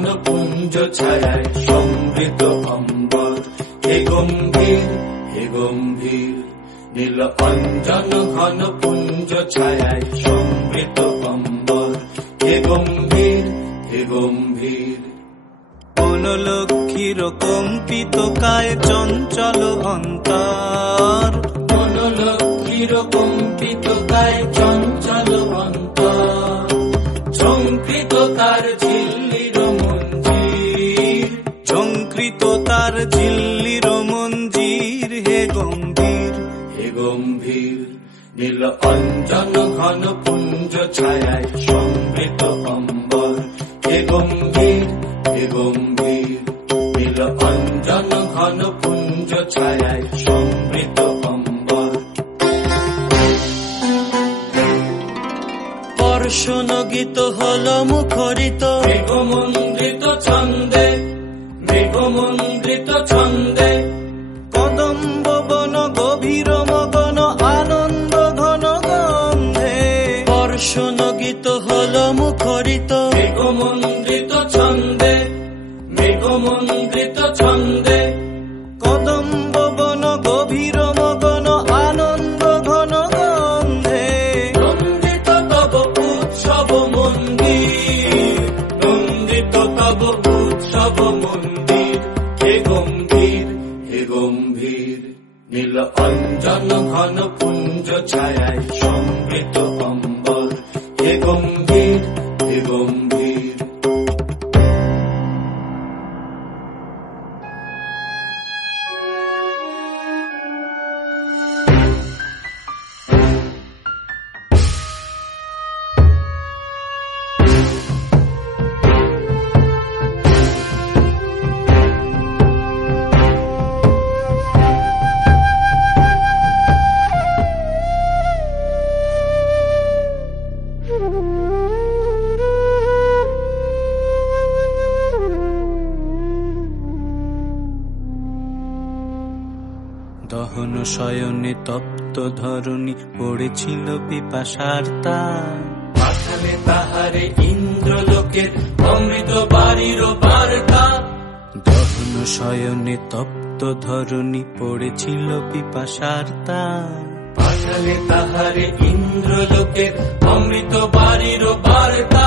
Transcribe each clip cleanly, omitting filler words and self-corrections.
ঘন পুঞ্জ ছায়ায় সমৃত অম্বর, হে গম্ভীর হে গম্ভীর। নীল অঞ্জন ঘন পুঞ্জ ছায়ায় সমৃত অম্বর, হে গম্ভীর হে গম্ভীর। বনলক্ষ্মীর কম্পিত কায় চঞ্চল অন্তর, বনলক্ষ্মীর কম্পিত কায় চঞ্চল অন্তর। ঝঙ্কৃত তার ঝিল্লির মঞ্জির, ঝঙ্কৃত তার ঝিল্লির মঞ্জির, হে গম্ভীর হে গম্ভীর। নীল অঞ্জন ঘন পুঞ্জ ছায়ায় সমৃত অম্বর, হে গম্ভীর হে গম্ভীর। নীল অঞ্জন ঘন পুঞ্জ ছায়ায় সমৃত অম্বর। বর্ষণ গীত হল মুখরিত মেঘমন্দ্রিত ছন্দে, মেঘমন্দ্রিত ছন্দে। কদম্ব বন গভীর মগন আনন্দ ঘন গন্ধে। বর্ষণ গীত হল মুখরিত মেঘমন্দ্রিত ছন্দে, মেঘমন্দ্রিত ছন্দে। কদম্ব বন গভীর মগন আনন্দ ঘন গন্ধে। নন্দিত তব উৎসব মন্দির, নন্দিত তব উৎসব মন্দির, হে গম্ভীর হে গম্ভীর। নীল অঞ্জন ঘন পুঞ্জ ছায়ায় সমৃত অম্বর, হে গম্ভীর হে গম্ভীর। দহন শয়নে তপ্ত ধরণী পড়েছিল পিপাসার তার। পাঠালে তাহারে ইন্দ্রলোকের অমৃত বাড়ির বার্তা। দহন শয়নে তপ্ত ধরণী পড়েছিল পিপাসার তার। পাঠালে তাহারে ইন্দ্রলোকের অমৃত বাড়ির বার্তা।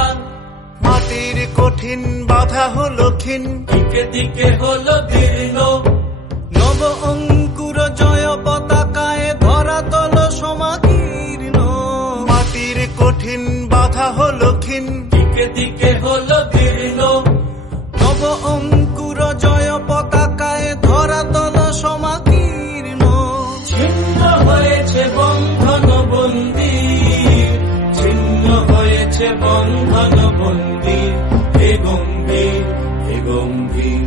মাটির কঠিন বাধা হলো ক্ষীণ, দিকে দিকে হলো দীর্ণ। নব অঙ্কুর জয় পতাকায় ধরাতল সমাকীর্ণ। মাটির কঠিন বাধা হলো ক্ষীণ, দিকে দিকে হলো দীর্ণ। নব অঙ্কুর জয় পতাকায় ধরাতল সমাকীর্ণ। ছিন্ন হয়েছে বন্ধন বন্দির, ছিন্ন হয়েছে বন্ধন বন্দির, হে গম্ভীর হে গম্ভীর।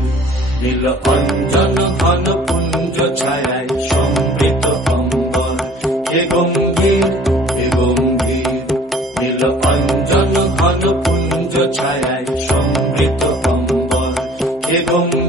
নীল অঞ্জন ঘন পুঞ্জ ছায়ায় সমৃত অম্বর, হে গম্ভীর হে গম্ভীর। নীল অঞ্জন ঘন পুঞ্জ ছায়ায় সমৃত অম্বর, হে গম্ভীর।